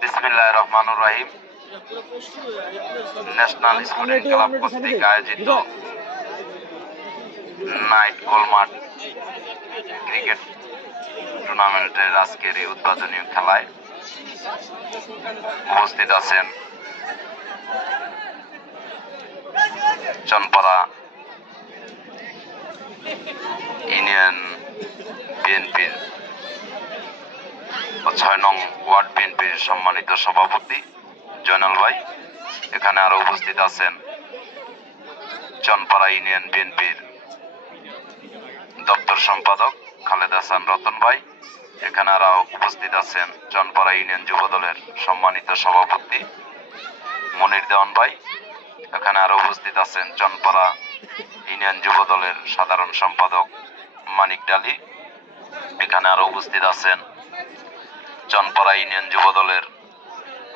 বিসমিল্লাহির রহমানির রহিম। National student club কর্তৃক আয়োজিত নাইট গোলমাঠ ক্রিকেট টুর্নামেন্টের আজকের এই উদ্বোধনী খেলায় উপস্থিত আছেন চনপাড়া ইউনিয়ন বিএনপির ৬ নং ওয়ার্ড বিএনপির সম্মানিত সভাপতি জয়নাল ভাই। এখানে আরো উপস্থিত আছেন চনপাড়া ইউনিয়ন বিএনপির দপ্তর সম্পাদক খালেদ হাসান রতন ভাই। এখানে আরো উপস্থিত আছেন চনপাড়া ইউনিয়ন যুব দলের সম্মানিত সভাপতি মনির দেওয়ান ভাই। এখানে আরো উপস্থিত আছেন চনপাড়া ইউনিয়ন যুব দলের সাধারণ সম্পাদক মানিক ডালি। এখানে আরো উপস্থিত আছেন চনপাড়া ইউনিয়ন যুব দলের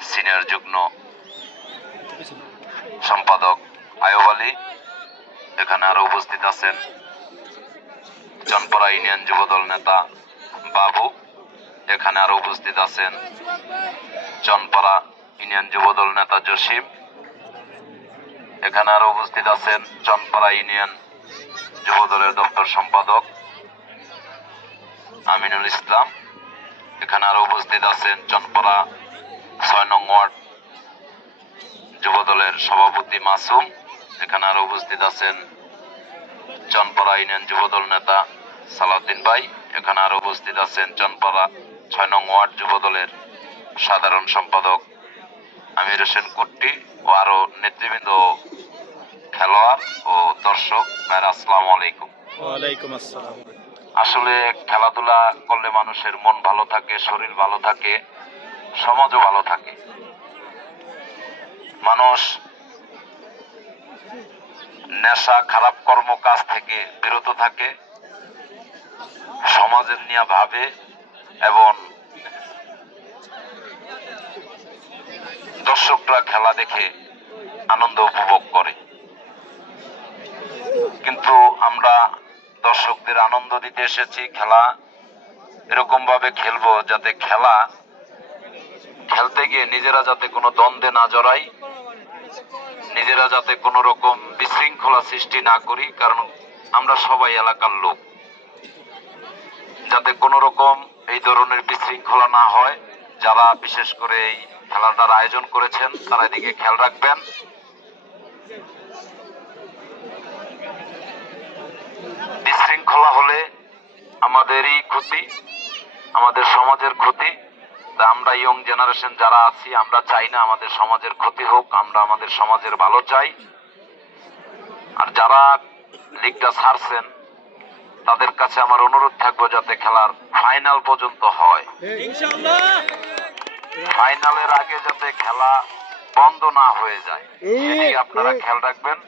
সিনিয়র যুগ্ম সম্পাদক আয়ুব আলী। এখানে আরো উপস্থিত আছেন চনপাড়া ইউনিয়ন যুব দল নেতা বাবু। এখানে আরো উপস্থিত আছেন চনপাড়া ইউনিয়ন যুব দল নেতা জসিম। এখানে আরো উপস্থিত আছেন চনপাড়া ইউনিয়ন যুব দলের দপ্তর সম্পাদক আমিনুল ইসলাম। এখানে আরো উপস্থিত আছেন চনপাড়া ৬ নং ওয়ার্ড যুব দলের সভাপতি মাসুম। এখানে আরো উপস্থিত আছেন চনপাড়া ইউনিয়ন যুব দল নেতা সালাউদ্দিন ভাই। এখানে আরো উপস্থিত আছেন চনপাড়া ৬ নং ওয়ার্ড যুব দলের সাধারণ সম্পাদক আমির হোসেন কুট্টি ও আরো নেতৃবৃন্দ, খেলোয়াড় ও দর্শক ভাইরা, আসসালামু আলাইকুম। ওয়ালাইকুম আসসালাম। আসলে খেলাধুলা করলে মানুষের মন ভালো থাকে, শরীর ভালো থাকে, সমাজও ভালো থাকে। মানুষ নেশা, খারাপ কর্ম কাজ থেকে বিরত থাকে, সমাজের নিয়ে ভাবে এবং দর্শকরা খেলা দেখে আনন্দ উপভোগ করে। কিন্তু আমরা দর্শকদের আনন্দ দিতে এসেছি, খেলা এরকম ভাবে খেলবো যাতে খেলতে গিয়ে নিজেরা যাতে কোনো দ্বন্দ্বে না জড়াই, নিজেরা যাতে কোনো রকম বিশৃঙ্খলা সৃষ্টি না করি। কারণ আমরা সবাই এলাকার লোক, যাতে কোনো রকম এই ধরনের বিশৃঙ্খলা না হয়। যারা বিশেষ করে এই খেলাটার আয়োজন করেছেন তারা এদিকে খেয়াল রাখবেন। বিশৃঙ্খলা হলে আমাদেরই ক্ষতি, আমাদের সমাজের ক্ষতি। তা আমরা ইয়ং জেনারেশন যারা আছি, আমরা চাই না আমাদের সমাজের ক্ষতি হোক, আমরা আমাদের সমাজের ভালো চাই। আর যারা লিগটা ছাড়ছেন তাদের কাছে আমার অনুরোধ থাকবে যাতে খেলার ফাইনাল পর্যন্ত হয়, ফাইনালের আগে যাতে খেলা বন্ধ না হয়ে যায়, সেদিকে আপনারা খেয়াল রাখবেন।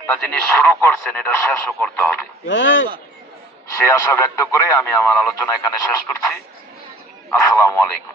একটা জিনিস শুরু করছেন, এটা শেষও করতে হবে। সে আশা ব্যক্ত করে আমি আমার আলোচনা এখানে শেষ করছি। আসসালামু আলাইকুম।